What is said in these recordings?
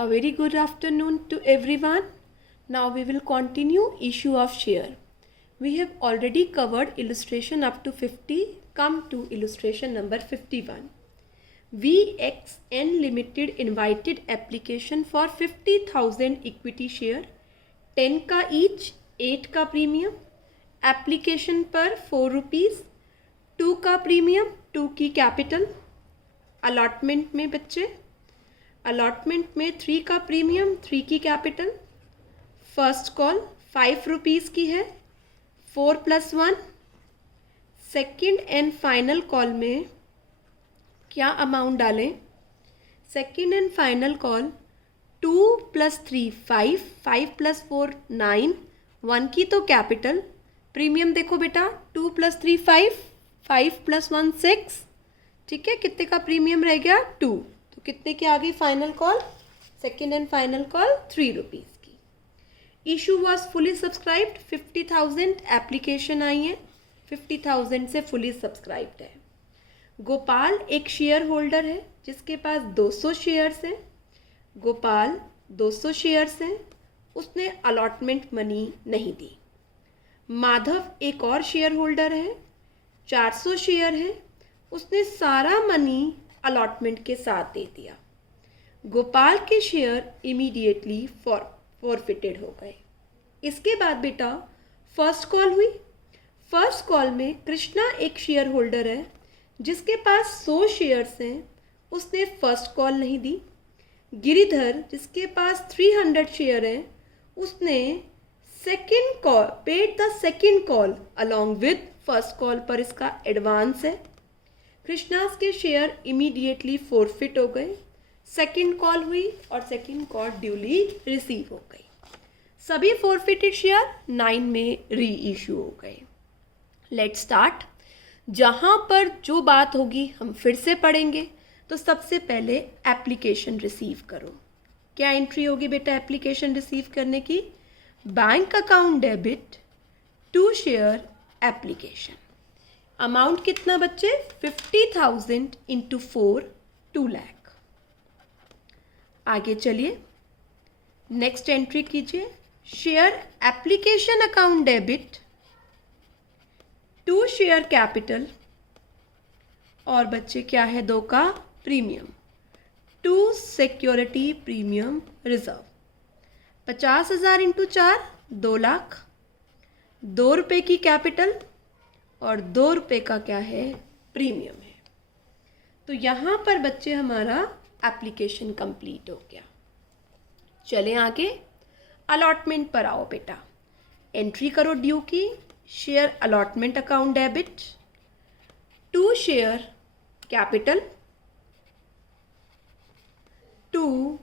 A very good afternoon to everyone. Now we will continue issue of share. We have already covered illustration up to 50. Come to illustration number 51. VXN Limited invited application for 50,000 equity share, 10 का each, 8 का premium. Application पर 4 rupees, 2 का premium, 2 की capital. Allotment में बच्चे, allotment में 3 का premium, 3 की कैपिटल. फर्स्ट कॉल 5 रुपीज़ की है, 4 + 1. सेकंड एंड फाइनल कॉल में क्या अमाउंट डालें? सेकंड एंड फाइनल कॉल 2 + 3 5, 5 + 4 9, 1 की तो कैपिटल. प्रीमियम देखो बेटा, 2 + 3 5, 5 + 1 6. ठीक है, कितने का प्रीमियम रह गया? 2. तो कितने की आ गई final call? Second and final call 3 rupees की. Issue was fully subscribed. 50,000 application आई है, 50,000 से फुली सब्सक्राइब्ड है. गोपाल एक शेयर होल्डर है जिसके पास 200 शेयर्स हैं. गोपाल 200 शेयर्स हैं, उसने अलॉटमेंट मनी नहीं दी. माधव एक और शेयर होल्डर है, 400 शेयर है, उसने सारा मनी अलॉटमेंट के साथ दे दिया. गोपाल के शेयर इमीडिएटली फॉरफिटेड हो गए. इसके बाद बेटा फर्स्ट कॉल हुई. फर्स्ट कॉल में कृष्णा एक शेयर होल्डर है जिसके पास 100 शेयर्स हैं, उसने फर्स्ट कॉल नहीं दी. गिरिधर जिसके पास 300 शेयर है, उसने second call paid the second call along with first call पर इसका एडवांस है. कृष्णास के शेयर इमीडिएटली फॉरफिट हो गए. सेकेंड कॉल हुई और सेकेंड कॉल ड्यूली रिसीव हो गई. सभी फॉरफिटेड शेयर 9 में री इशू हो गए. Let's start. जहाँ पर जो बात होगी हम फिर से पढ़ेंगे. तो सबसे पहले एप्लीकेशन रिसीव करो. क्या एंट्री होगी बेटा एप्लीकेशन रिसीव करने की? Bank account debit to share application. Amount कितना बच्चे? 50,000 × 4, 2 लाख. आगे चलिए, नेक्स्ट एंट्री कीजिए. Share application account debit to share capital. और बच्चे क्या है? 2 का premium, to security premium reserve. 50,000 × 4, 2 lakh. 2 रुपये की कैपिटल और 2 रुपये का क्या है? प्रीमियम है. तो यहाँ पर बच्चे हमारा एप्लीकेशन कंप्लीट हो गया. चलें आगे. अलॉटमेंट पर आओ बेटा. एंट्री करो ड्यू की. Share allotment account debit to share capital to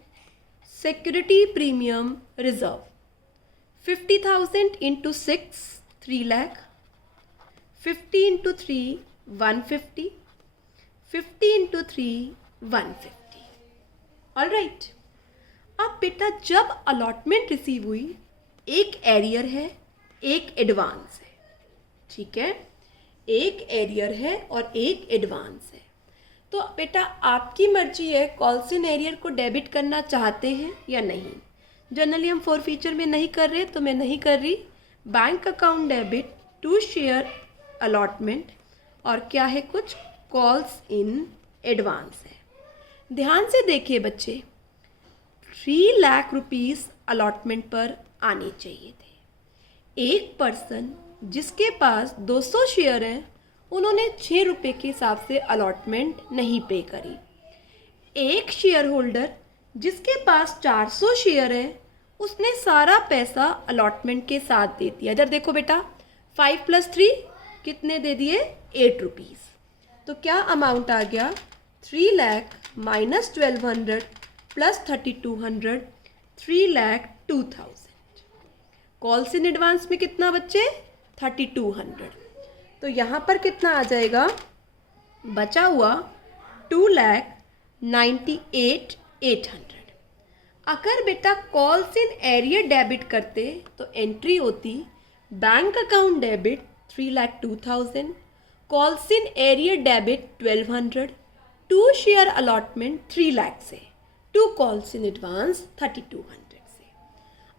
security premium reserve. 50,000 × 6, 3 lakh. 50 × 3, 150. 50 × 3, 150. All right. अब बेटा जब अलॉटमेंट रिसीव हुई, एक एरियर है, एक एडवांस है. ठीक है, एक एरियर है और एक एडवांस है. तो बेटा आपकी मर्जी है कौन से एरियर को डेबिट करना चाहते हैं या नहीं. जनरली हम फॉरफीचर में नहीं कर रहे, तो मैं नहीं कर रही. Bank account debit to share allotment और क्या है? कुछ कॉल्स इन एडवांस है. ध्यान से देखिए बच्चे, 3 लाख रुपीज़ अलॉटमेंट पर आने चाहिए थे. एक पर्सन जिसके पास 200 शेयर हैं, उन्होंने 6 रुपये के हिसाब से अलॉटमेंट नहीं पे करी. एक शेयर होल्डर जिसके पास 400 शेयर है, उसने सारा पैसा अलॉटमेंट के साथ दे दिया. इधर देखो बेटा, 5 + 3 कितने दे दिए? 8 रुपीज़. तो क्या अमाउंट आ गया? 3 lakh minus 1200 plus 3200, 3,02,000. Calls in advance में कितना बच्चे? 3200. तो यहाँ पर कितना आ जाएगा? बचा हुआ 2,98,800. अगर बेटा कॉल्स इन एरियर डेबिट करते तो एंट्री होती bank account debit 3,02,000, calls in arrear debit 1,200, to share allotment 3 lakh से 2 कॉल्स इन एडवांस 3200 से।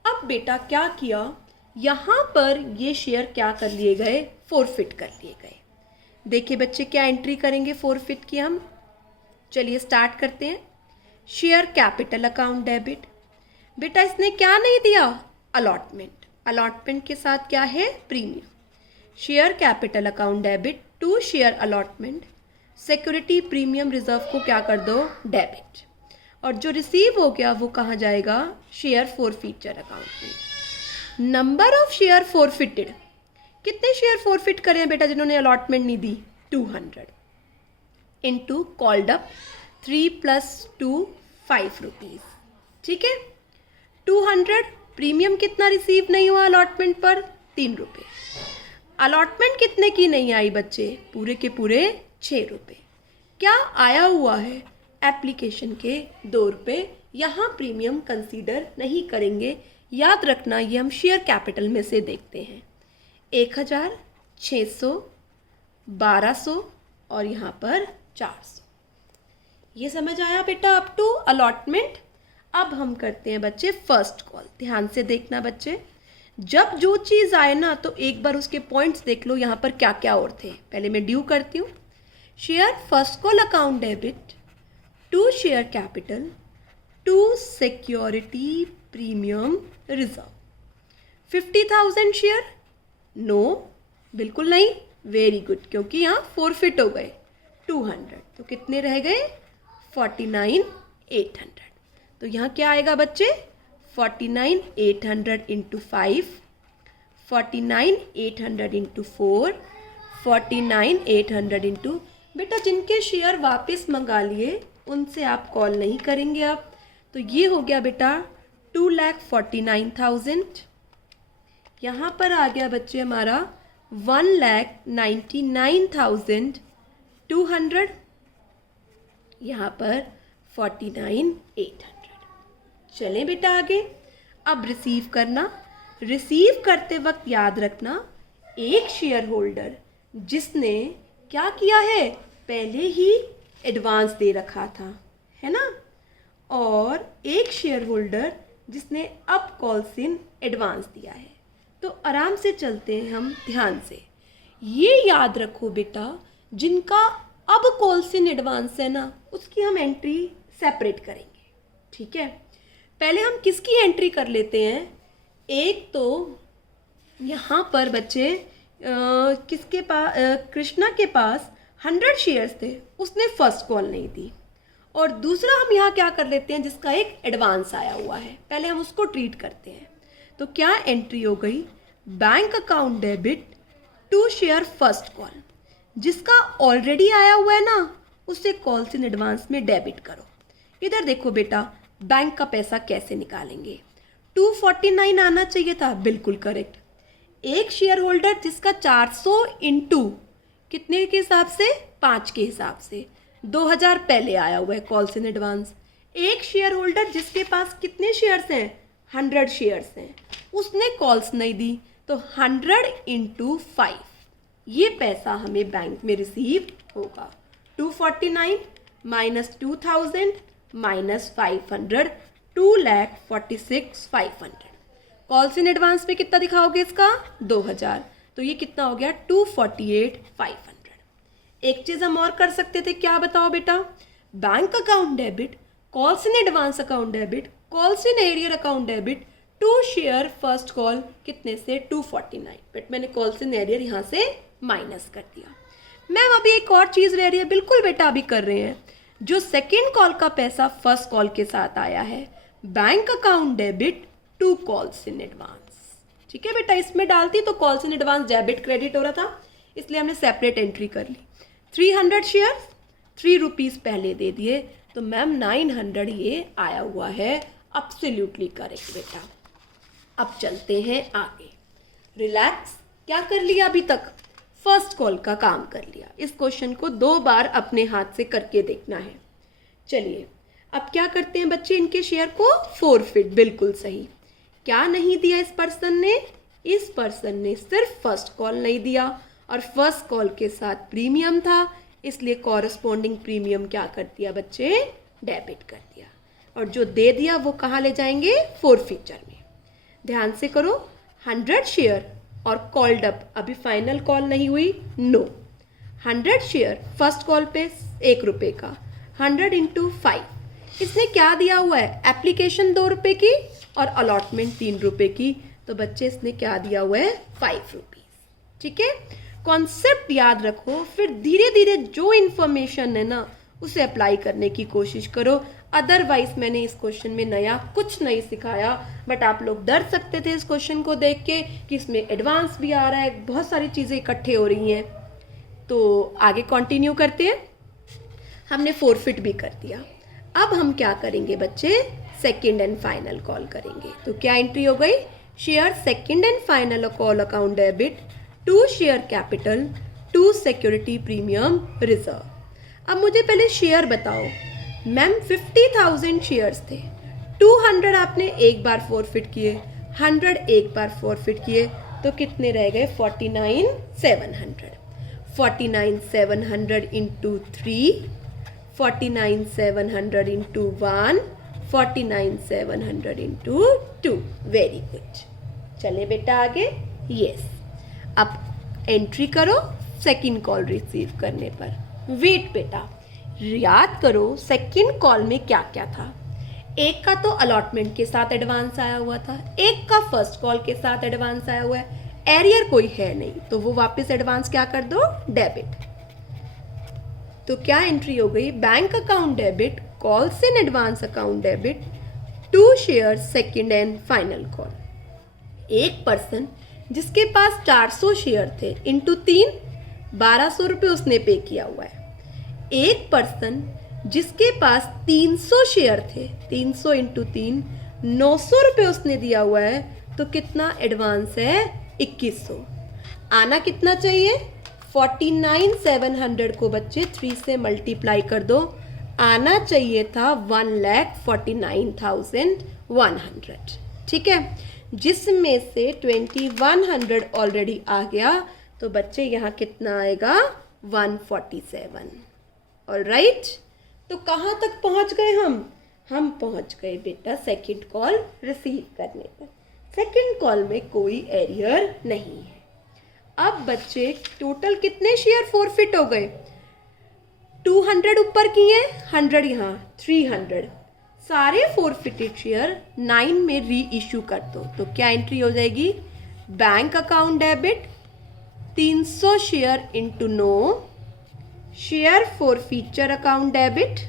अब बेटा क्या किया, यहाँ पर ये शेयर क्या कर लिए गए, फोरफिट कर लिए गए। देखिए बच्चे क्या एंट्री करेंगे फोरफिट की हम। चलिए स्टार्ट करते हैं। Share capital account debit. बेटा इसने क्या नहीं दिया, अलॉटमेंट। अलॉटमेंट के साथ क्या है, premium. Share capital account debit to share allotment. Security premium reserve को क्या कर दो, डेबिट। और जो रिसीव हो गया वो कहाँ जाएगा, शेयर फॉरफीचर अकाउंट में। नंबर ऑफ शेयर फॉरफिटेड, कितने शेयर फॉरफिट करें बेटा जिन्होंने अलॉटमेंट नहीं दी, 200 इंटू कॉल्ड अप 3 + 2 5 रुपीज़। ठीक है, 200 प्रीमियम कितना रिसीव नहीं हुआ अलॉटमेंट पर, 3 रुपये। अलॉटमेंट कितने की नहीं आई बच्चे, पूरे के पूरे 6 रुपये। क्या आया हुआ है, एप्लीकेशन के 2 रुपये। यहाँ प्रीमियम कंसीडर नहीं करेंगे, याद रखना ये हम शेयर कैपिटल में से देखते हैं। 1000, 600, 1200 और यहाँ पर 400। ये समझ आया बेटा अप टू अलॉटमेंट। अब हम करते हैं बच्चे फर्स्ट कॉल। ध्यान से देखना बच्चे, जब जो चीज़ आए ना तो एक बार उसके पॉइंट्स देख लो यहाँ पर क्या क्या और थे। पहले मैं ड्यू करती हूँ। Share first call account debit to share capital to security premium reserve. 50,000 share, no बिल्कुल नहीं, वेरी गुड, क्योंकि यहाँ फोरफिट हो गए। 200 तो कितने रह गए, 49,800। तो यहाँ क्या आएगा बच्चे, 49,800 इंटू 5, 49,800 इंटू 4, 49,800 इंटू, बेटा जिनके शेयर वापस मंगा लिए उनसे आप कॉल नहीं करेंगे अब। तो ये हो गया बेटा 2,49,000। यहाँ पर आ गया बच्चे हमारा 1,99,200। यहाँ पर 49,800। चलें बेटा आगे। अब रिसीव करना। रिसीव करते वक्त याद रखना, एक शेयर होल्डर जिसने क्या किया है, पहले ही एडवांस दे रखा था, है ना, और एक शेयर होल्डर जिसने अब कॉल्स इन एडवांस दिया है। तो आराम से चलते हैं हम ध्यान से। ये याद रखो बेटा, जिनका अब कॉल्स इन एडवांस है ना, उसकी हम एंट्री सेपरेट करेंगे। ठीक है, पहले हम किसकी एंट्री कर लेते हैं। एक तो यहाँ पर बच्चे किसके पास, कृष्णा के पास 100 शेयर्स थे, उसने फर्स्ट कॉल नहीं दी। और दूसरा हम यहाँ क्या कर लेते हैं, जिसका एक एडवांस आया हुआ है, पहले हम उसको ट्रीट करते हैं। तो क्या एंट्री हो गई, bank account debit to share first call. जिसका ऑलरेडी आया हुआ है ना, उसे कॉल्स इन एडवांस में डेबिट करो। इधर देखो बेटा, बैंक का पैसा कैसे निकालेंगे। 249 आना चाहिए था, बिल्कुल करेक्ट। एक शेयर होल्डर जिसका 400 इंटू कितने के हिसाब से, 5 के हिसाब से 2000 पहले आया हुआ है कॉल्स इन एडवांस। एक शेयर होल्डर जिसके पास कितने शेयर्स हैं, 100 शेयर्स हैं, उसने कॉल्स नहीं दी, तो 100 इंटू 5 ये पैसा हमें बैंक में रिसीव होगा। 249 minus 2000 minus 500, 2,46,500। Calls in advance में कितना दिखाओगे इसका, 2000, तो ये कितना हो गया, 248,500। एक चीज़ हम और कर सकते थे, क्या बताओ बेटा, bank account debit, calls in advance account debit, calls in arrear account debit to share first call कितने से, 249, बट मैंने कॉल्स इन एरियर यहाँ से माइनस कर दिया। मैम अभी एक और चीज़ रह रही है, बिल्कुल बेटा अभी कर रहे हैं। जो सेकेंड कॉल का पैसा फर्स्ट कॉल के साथ आया है, bank account debit to calls in advance. ठीक है बेटा, इसमें डालती तो calls in advance debit credit हो रहा था, इसलिए हमने सेपरेट एंट्री कर ली। 300 शेयर 3 रुपीज़ पहले दे दिए, तो मैम 900 ये आया हुआ है। एब्सोल्युटली करेक्ट बेटा। अब चलते हैं आगे। रिलैक्स, क्या कर लिया अभी तक, फर्स्ट कॉल का काम कर लिया। इस क्वेश्चन को 2 बार अपने हाथ से करके देखना है। चलिए अब क्या करते हैं बच्चे, इनके शेयर को फोरफिट, बिल्कुल सही। क्या नहीं दिया इस पर्सन ने, इस पर्सन ने सिर्फ फर्स्ट कॉल नहीं दिया, और फर्स्ट कॉल के साथ प्रीमियम था, इसलिए कॉरस्पॉन्डिंग प्रीमियम क्या कर दिया बच्चे, डेबिट कर दिया। और जो दे दिया वो कहाँ ले जाएंगे, फोरफीचर में। ध्यान से करो, 100 शेयर और कॉल्ड अप, अभी फाइनल कॉल नहीं हुई, नो। 100 शेयर फर्स्ट कॉल पे 1 रुपये का, 100 इंटू 5, इसने क्या दिया हुआ है, एप्लीकेशन 2 रुपये की और अलॉटमेंट 3 रुपये की, तो बच्चे इसने क्या दिया हुआ है, 5 रुपीज़। ठीक है, कॉन्सेप्ट याद रखो, फिर धीरे धीरे जो इन्फॉर्मेशन है ना उसे अप्लाई करने की कोशिश करो। अदरवाइज मैंने इस क्वेश्चन में नया कुछ नहीं सिखाया, बट आप लोग डर सकते थे इस क्वेश्चन को देख के कि इसमें एडवांस भी आ रहा है, बहुत सारी चीज़ें इकट्ठे हो रही हैं। तो आगे कंटिन्यू करते हैं। हमने फोरफिट भी कर दिया, अब हम क्या करेंगे बच्चे, सेकंड एंड फाइनल कॉल करेंगे। तो क्या एंट्री हो गई, share second and final call account debit to share capital to security premium reserve. अब मुझे पहले शेयर बताओ मैम, 50,000 शेयर्स थे, 200 आपने एक बार फोरफिट किए, 100 एक बार फोरफिट किए, तो कितने रह गए, 49,700। 49,700 into 3, 49,700 into 1, 49,700 into 2। Very good, चले बेटा आगे। यस, अब एंट्री करो सेकंड कॉल रिसीव करने पर। वेट बेटा, याद करो सेकंड कॉल में क्या क्या था। एक का तो अलॉटमेंट के साथ एडवांस आया हुआ था, एक का फर्स्ट कॉल के साथ एडवांस आया हुआ है, एरियर कोई है नहीं, तो वो वापस एडवांस क्या कर दो, डेबिट। तो क्या एंट्री हो गई, bank account debit, calls in advance account debit to share second and final call. एक पर्सन जिसके पास 400 शेयर थे इंटू 3, 1200 रुपये उसने पे किया हुआ है। एक पर्सन जिसके पास 300 शेयर थे, 300 इंटू 3, 900 रुपये उसने दिया हुआ है, तो कितना एडवांस है, 2100। आना कितना चाहिए, 49,700 को बच्चे 3 से मल्टीप्लाई कर दो, आना चाहिए था 1,49,100। ठीक है, जिसमें से 2,100 ऑलरेडी आ गया, तो बच्चे यहाँ कितना आएगा, 147। ऑलराइट, तो कहाँ तक पहुँच गए हम पहुँच गए बेटा सेकंड कॉल रिसीव करने पर। सेकंड कॉल में कोई एरियर नहीं है। अब बच्चे टोटल कितने शेयर फोरफिट हो गए, 200 ऊपर किए, 100 यहाँ, 300, सारे फोरफिटेड शेयर 9 में री इशू कर दो। तो क्या एंट्री हो जाएगी, bank account debit 300 share into 9, share forfeiture account debit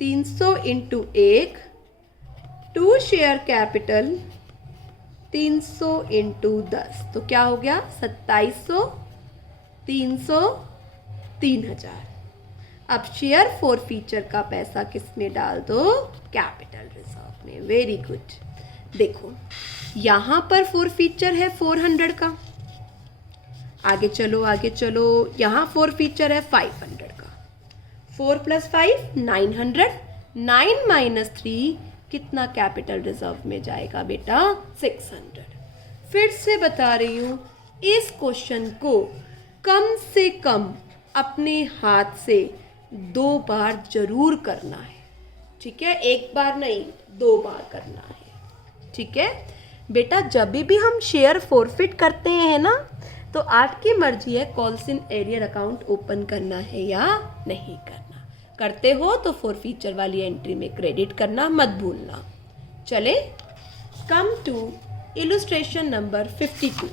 300 into 1, to share capital 300 into 10, तो क्या हो गया, 2700, 300, 3000। अब शेयर फोरफीचर का पैसा किस में डाल दो, कैपिटल रिजर्व में। वेरी गुड, देखो यहाँ पर फोरफीचर है 400 का, आगे चलो आगे चलो, यहाँ फोरफीचर है 500 का, 4 + 5 900, 9 माइनस 3 कितना कैपिटल रिजर्व में जाएगा बेटा, 600। फिर से बता रही हूँ, इस क्वेश्चन को कम से कम अपने हाथ से 2 बार जरूर करना है। ठीक है, 1 बार नहीं, 2 बार करना है। ठीक है बेटा, जब भी हम शेयर फोरफिट करते हैं ना, तो आपकी मर्जी है calls in arrear account open करना है या नहीं करना। करते हो तो फोरफीचर वाली एंट्री में क्रेडिट करना मत भूलना। चले, कम टू इलस्ट्रेशन नंबर 52।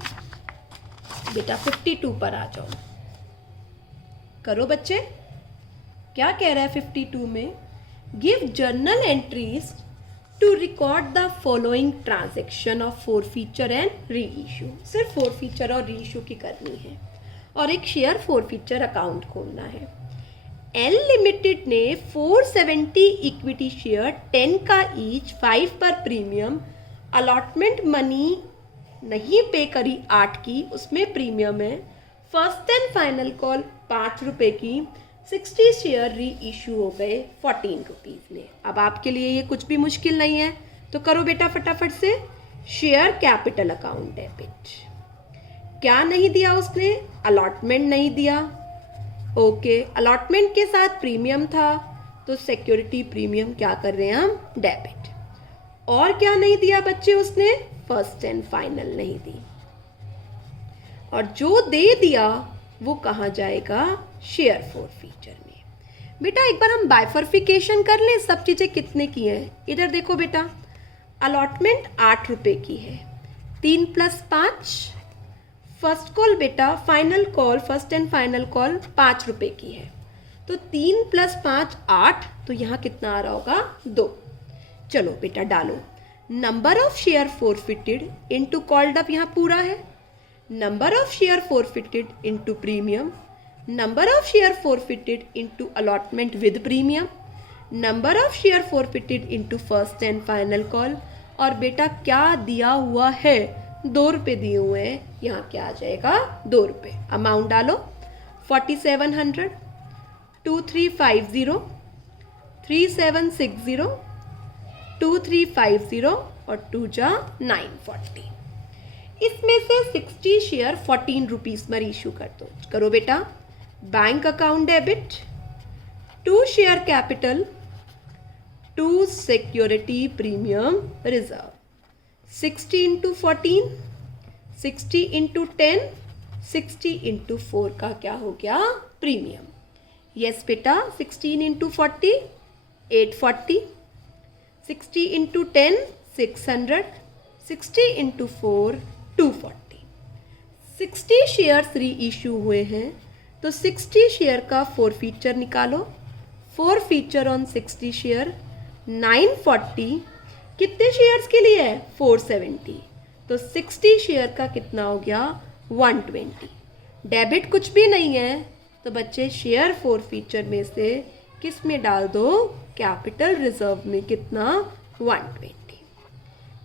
बेटा 52 पर आ जाओ, करो बच्चे। क्या कह रहा है 52 में, give journal entries to record the following transaction of forfeiture and reissue. सिर्फ फोरफीचर और री इशू की करनी है और एक शेयर फोरफीचर अकाउंट खोलना है। एल लिमिटेड ने 470 इक्विटी शेयर 10 का ईच 5 पर प्रीमियम, अलॉटमेंट मनी नहीं पे करी 8 की, उसमें प्रीमियम है। फर्स्ट एंड फाइनल कॉल 5 रुपये की, 60 शेयर री इशू हो गए 14 रुपीज़ में। अब आपके लिए ये कुछ भी मुश्किल नहीं है, तो करो बेटा फटाफट से। शेयर कैपिटल अकाउंट डेबिट, क्या नहीं दिया उसने, अलॉटमेंट नहीं दिया। ओके, अलॉटमेंट के साथ प्रीमियम था, तो सिक्योरिटी प्रीमियम क्या कर रहे हैं हम, डेबिट। और क्या नहीं दिया बच्चे उसने, फर्स्ट एंड फाइनल नहीं दी। और जो दे दिया वो कहाँ जाएगा, शेयर फॉरफीचर में। बेटा एक बार हम बाइफर्फिकेशन कर लें, सब चीज़ें कितने की हैं। इधर देखो बेटा, अलॉटमेंट 8 रुपये की है, 3 + 5। फर्स्ट कॉल बेटा, final call, first and final call 5 रुपये की है, तो 3 + 5 8, तो यहाँ कितना आ रहा होगा, 2। चलो बेटा डालो, number of share forfeited into called up, यहाँ पूरा है, number of share forfeited into premium, number of share forfeited into allotment with premium, number of share forfeited into first and final call. और बेटा क्या दिया हुआ है, 2 रुपये दिए हुए हैं, यहाँ क्या आ जाएगा, 2 रुपये। अमाउंट डालो, 4700, 2350, 3760, 2350 और 2 जा 940। इसमें से 60 शेयर 14 रुपीज़ में इशू कर दो। करो बेटा, bank account debit, 2 share capital, 2 security premium reserve, 60 × 14, 60 × 10, 60 × 4 का क्या हो गया, प्रीमियम। यस बेटा, 16 × 40 840, 60 × 10 600, 60 × 4 240। 60 शेयर्स री इशू हुए हैं, तो 60 शेयर का फॉरफीचर निकालो। फॉरफीचर ऑन 60 शेयर 940, कितने शेयर्स के लिए है, 470, तो 60 शेयर का कितना हो गया, 120। डेबिट कुछ भी नहीं है, तो बच्चे शेयर फॉरफीचर में से किस में डाल दो, कैपिटल रिजर्व में, कितना, 120।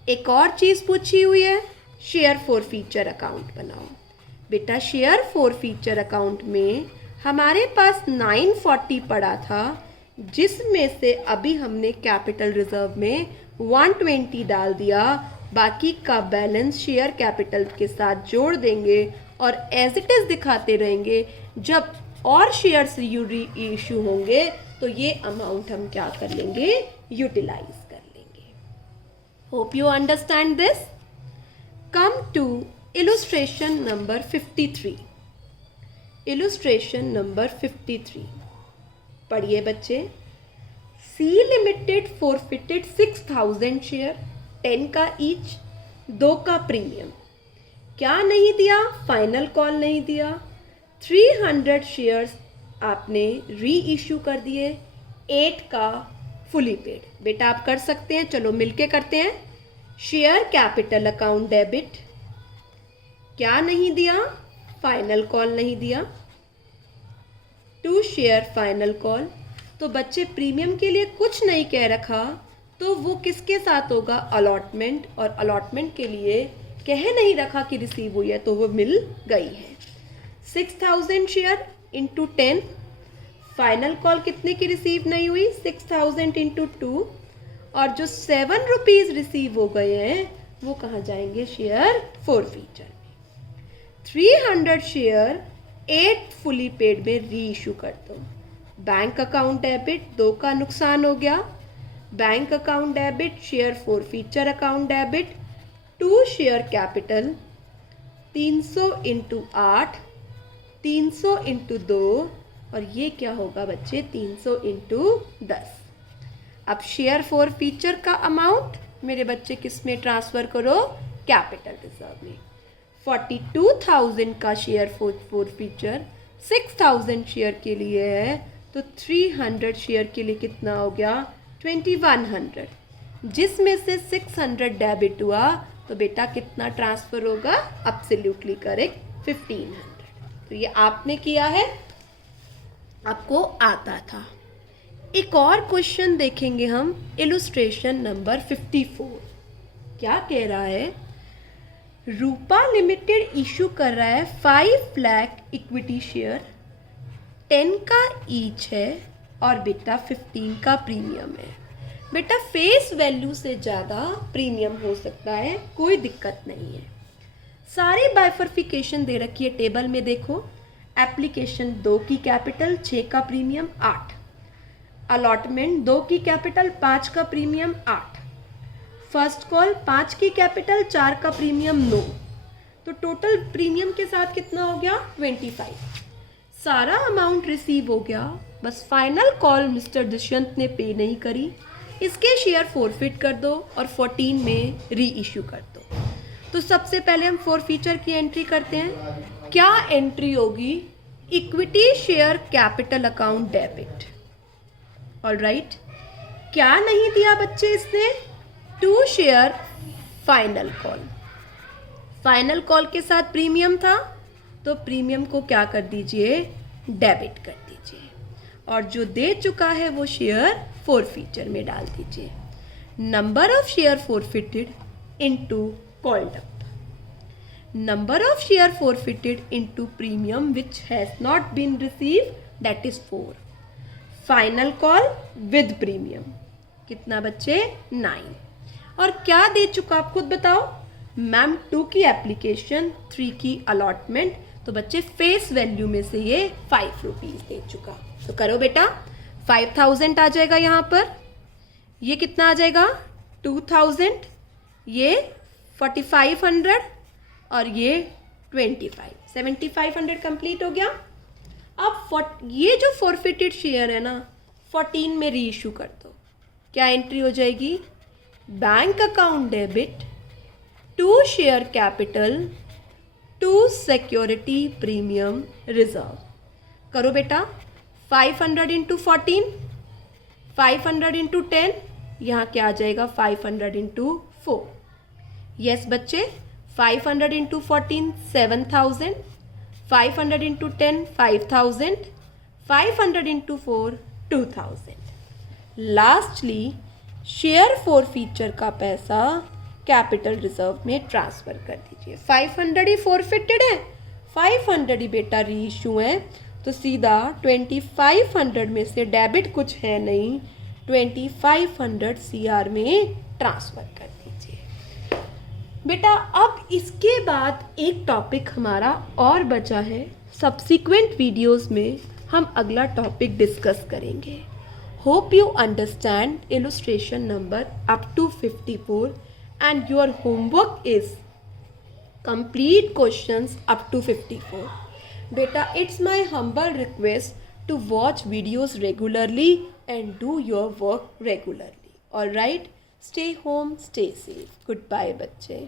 एक और चीज़ पूछी हुई है, शेयर फॉरफीचर अकाउंट बनाओ। बेटा शेयर फॉरफीचर अकाउंट में हमारे पास 940 पड़ा था, जिसमें से अभी हमने कैपिटल रिजर्व में 120 डाल दिया। बाकी का बैलेंस शेयर कैपिटल के साथ जोड़ देंगे और एज इट इज़ दिखाते रहेंगे। जब और शेयर्स इशू होंगे तो ये अमाउंट हम क्या कर लेंगे, यूटिलाइज कर लेंगे। Hope you understand this. Come to illustration number 53। illustration number 53 पढ़िए बच्चे। सी लिमिटेड फॉरफिटेड 6000 शेयर, 10 का ईच, 2 का प्रीमियम। क्या नहीं दिया, फाइनल कॉल नहीं दिया। 300 शेयर्स आपने री इशू कर दिए, 8 का फुली पेड। बेटा आप कर सकते हैं, चलो मिलके करते हैं। शेयर कैपिटल अकाउंट डेबिट, क्या नहीं दिया, फाइनल कॉल नहीं दिया। 2 शेयर फाइनल कॉल, तो बच्चे प्रीमियम के लिए कुछ नहीं कह रखा, तो वो किसके साथ होगा, अलॉटमेंट। और अलॉटमेंट के लिए कह नहीं रखा कि रिसीव हुई है, तो वो मिल गई है। 6000 शेयर इंटू 10, फाइनल कॉल कितने की रिसीव नहीं हुई, 6000 इंटू 2, और जो 7 रुपीज़ रिसीव हो गए हैं वो कहाँ जाएंगे, share forfeiture. 300 share 8 fully paid में री इशू कर दो। बैंक अकाउंट डेबिट, 2 का नुकसान हो गया। Bank account debit, share forfeiture account debit, 2 share capital, 300 × 8, 300 × 2, और ये क्या होगा बच्चे, 300 × 10। अब शेयर फॉरफीचर का अमाउंट मेरे बच्चे किस में ट्रांसफ़र करो, कैपिटल रिजर्व में। 42,000 का शेयर फॉरफीचर 6000 शेयर के लिए है, तो 300 शेयर के लिए कितना हो गया, 2100, जिसमें से 600 डेबिट हुआ, तो बेटा कितना ट्रांसफ़र होगा, एब्सोल्युटली करेक्ट, 1500। तो ये आपने किया है, आपको आता था। एक और क्वेश्चन देखेंगे हम, इलुस्ट्रेशन नंबर 54। क्या कह रहा है, रूपा लिमिटेड इशू कर रहा है 5 लाख इक्विटी शेयर, 10 का ईच है और बेटा 15 का प्रीमियम है। बेटा फेस वैल्यू से ज़्यादा प्रीमियम हो सकता है, कोई दिक्कत नहीं है। सारे बाइफर्फिकेशन दे रखी है टेबल में, देखो एप्लीकेशन 2 की कैपिटल, 6 का प्रीमियम, 8। अलॉटमेंट 2 की कैपिटल 5 का प्रीमियम 8, फर्स्ट कॉल 5 की कैपिटल 4 का प्रीमियम 9, तो टोटल प्रीमियम के साथ कितना हो गया 25। सारा अमाउंट रिसीव हो गया, बस फाइनल कॉल मिस्टर दुष्यंत ने पे नहीं करी, इसके शेयर फॉरफिट कर दो और 14 में री इशू कर दो। तो सबसे पहले हम फॉरफीचर की एंट्री करते हैं। क्या एंट्री होगी? Equity share capital account debit. Alright, क्या नहीं दिया बच्चे इसने? To share final call. Final call के साथ प्रीमियम था, तो प्रीमियम को क्या कर दीजिए? डेबिट कर दीजिए, और जो दे चुका है वो शेयर फॉरफीचर में डाल दीजिए। Number of share forfeited into called up, number of share forfeited into premium which has not been received, that is 4. final call with premium कितना बच्चे? 9। और क्या दे चुका आप खुद बताओ? मैम 2 की एप्लीकेशन, 3 की अलॉटमेंट, तो बच्चे फेस वैल्यू में से ये 5 रुपीज दे चुका। तो करो बेटा, 5000 आ जाएगा यहाँ पर, ये कितना आ जाएगा 2000, ये 4500 और ये 25, 7500 कंप्लीट हो गया। अब ये जो फॉरफिटेड शेयर है ना 14 में री इशू कर दो। क्या एंट्री हो जाएगी? Bank account debit to share capital to security premium reserve. करो बेटा, 500 इंटू 14, 500 इंटू 10, यहाँ क्या आ जाएगा 500 इंटू 4। यस बच्चे, 500 into 14 7000, 500 into 10 5000, 500 into 4 2000। Lastly share forfeiture का पैसा कैपिटल रिजर्व में ट्रांसफर कर दीजिए। 500 ही फॉरफिटेड है, 500 ही बेटा री इशू है, तो सीधा 2500 में से डेबिट कुछ है नहीं, 2500 CR में ट्रांसफर कर दीजिए। बेटा अब इसके बाद एक टॉपिक हमारा और बचा है, सब्सिक्वेंट वीडियोस में हम अगला टॉपिक डिस्कस करेंगे। Hope you understand illustration number up to 54 and your homework is complete questions up to 54। बेटा it's my humble request to watch videos regularly and do your work regularly. Alright, stay home, stay safe. Goodbye बच्चे।